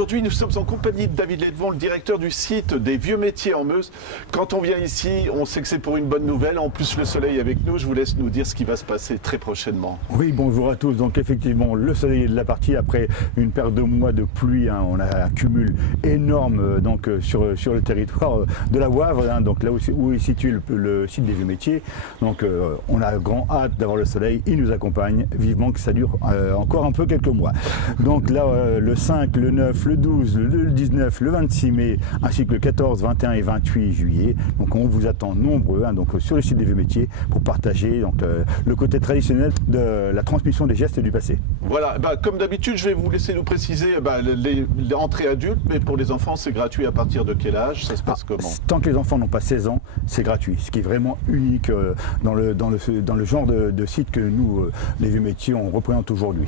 Aujourd'hui, nous sommes en compagnie de David Ledvon, le directeur du site des Vieux Métiers en Meuse. Quand on vient ici, on sait que c'est pour une bonne nouvelle. En plus, le soleil est avec nous. Je vous laisse nous dire ce qui va se passer très prochainement. Oui, bonjour à tous. Donc effectivement, le soleil est de la partie après une paire de mois de pluie. On a un cumul énorme sur le territoire de la Wavre, donc là où est situé le site des Vieux Métiers. Donc on a grand hâte d'avoir le soleil. Il nous accompagne. Vivement que ça dure encore un peu quelques mois. Donc là, le 5, le 9, le 12, le 19, le 26 mai, ainsi que le 14, 21 et 28 juillet. Donc on vous attend nombreux sur le site des Vieux Métiers pour partager le côté traditionnel de la transmission des gestes du passé. Voilà, comme d'habitude, je vais vous laisser nous préciser l'entrée adulte, mais pour les enfants, c'est gratuit à partir de quel âge? Ça se passe comment? Tant que les enfants n'ont pas 16 ans, c'est gratuit, ce qui est vraiment unique dans le genre de site que nous, les Vieux Métiers, on représente aujourd'hui.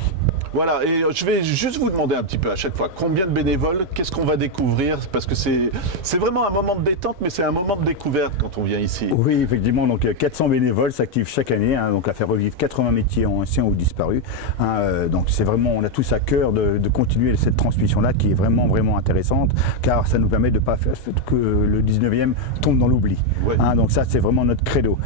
Voilà, et je vais juste vous demander un petit peu à chaque fois, combien de bénévoles, qu'est-ce qu'on va découvrir? Parce que c'est vraiment un moment de détente, mais c'est un moment de découverte quand on vient ici. Oui, effectivement, donc 400 bénévoles s'activent chaque année, donc à faire revivre 80 métiers anciens ou disparus. Donc c'est vraiment, on a tous à cœur de continuer cette transmission-là qui est vraiment, vraiment intéressante, car ça nous permet de ne pas faire que le 19e tombe dans l'oubli. Ouais. Donc ça, c'est vraiment notre credo.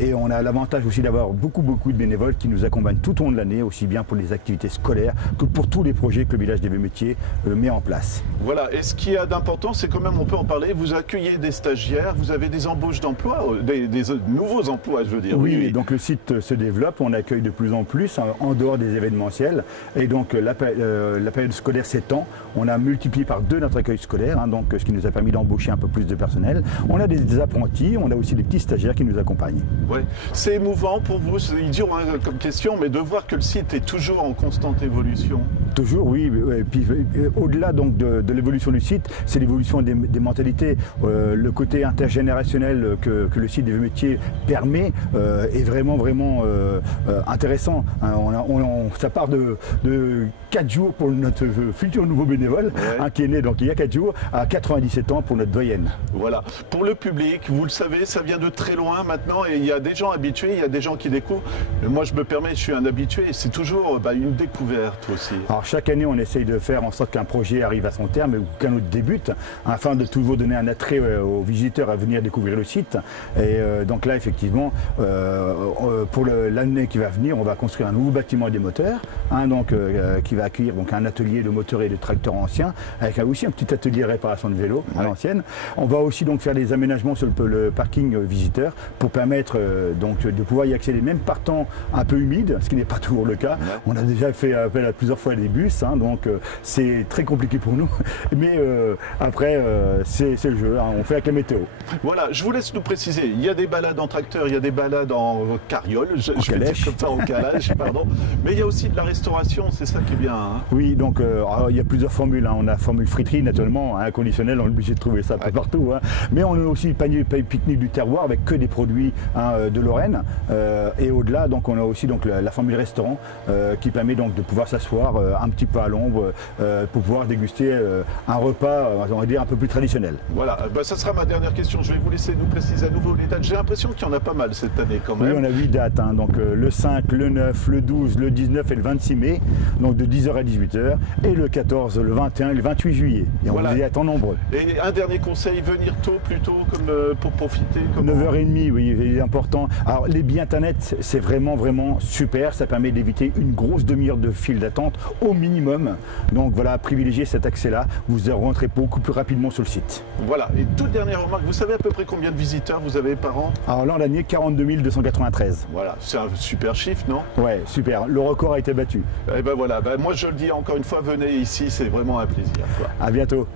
Et on a l'avantage aussi d'avoir beaucoup de bénévoles qui nous accompagnent tout au long de l'année, aussi bien pour les activités scolaires que pour tous les projets que le village des Vieux Métiers met en place. Voilà, et ce qu'il y a d'important, c'est quand même, on peut en parler, vous accueillez des stagiaires, vous avez des embauches d'emplois, des nouveaux emplois, je veux dire. Oui, donc le site se développe, on accueille de plus en plus en dehors des événementiels, et donc la période scolaire s'étend, on a multiplié par 2 notre accueil scolaire, donc ce qui nous a permis d'embaucher un peu plus de personnel. On a des apprentis, on a aussi des petits stagiaires qui nous accompagnent. Ouais. C'est émouvant pour vous, c'est idiot comme question, mais de voir que le site est toujours en constante évolution. Toujours, oui. Et puis au-delà donc de l'évolution du site, c'est l'évolution des mentalités. Le côté intergénérationnel que le site des Vieux Métiers permet est vraiment intéressant. Ça part de 4 jours pour notre futur nouveau bénévole, ouais. Qui est né donc il y a 4 jours, à 97 ans pour notre doyenne. Voilà. Pour le public, vous le savez, ça vient de très loin maintenant et il y a des gens habitués, il y a des gens qui découvrent. Moi, je me permets, je suis un habitué et c'est toujours une découverte aussi. Alors chaque année, on essaye de faire en sorte qu'un projet arrive à son terme ou qu'un autre débute, afin de toujours donner un attrait aux visiteurs à venir découvrir le site. Et donc là, effectivement, pour l'année qui va venir, on va construire un nouveau bâtiment des moteurs, qui va accueillir donc un atelier de moteurs et de tracteurs anciens, avec aussi un petit atelier de réparation de vélos à l'ancienne. On va aussi donc faire des aménagements sur le parking visiteur pour permettre de pouvoir y accéder, même par temps un peu humide, ce qui n'est pas toujours le cas. Ouais. On a déjà fait appel à plusieurs fois des bus, donc c'est très compliqué pour nous. Mais après, c'est le jeu, on fait avec la météo. Voilà, je vous laisse nous préciser. Il y a des balades en tracteur, il y a des balades en carriole, je vais dire comme ça, en calage, pardon. Mais il y a aussi de la restauration, c'est ça qui est bien. Oui, donc il y a plusieurs formules. On a formule friterie naturellement, inconditionnelle, on est obligé de trouver ça partout. Mais on a aussi le panier pique-nique du terroir avec que des produits de Lorraine. Et au-delà, donc on a aussi la formule restaurant qui permet donc de pouvoir s'asseoir un petit peu à l'ombre pour pouvoir déguster un repas, on va dire, un peu plus traditionnel. Voilà, ça sera ma dernière question. Je vais vous laisser nous préciser à nouveau les dates. J'ai l'impression qu'il y en a pas mal cette année quand même. Oui, on a 8 dates, donc le 5, le 9, le 12, le 19 et le 26 mai, donc de 10h à 18h, et le 14, le 21 et le 28 juillet. Et on vous y attend nombreux. Et un dernier conseil, venir tôt, plutôt, pour profiter 9h30, oui, il est important. Alors les billets internet, c'est vraiment super, ça permet d'éviter une grosse demi-heure de file d'attente au minimum. Donc voilà, privilégiez cet accès-là, vous rentrez beaucoup plus rapidement sur le site. Voilà, et toute dernière remarque, vous savez à peu près combien de visiteurs vous avez par an? Alors l'an dernier, 42 293. Voilà, c'est un super chiffre, non? Ouais, super, le record a été battu. Et ben voilà, moi je le dis encore une fois, venez ici, c'est vraiment un plaisir. À bientôt.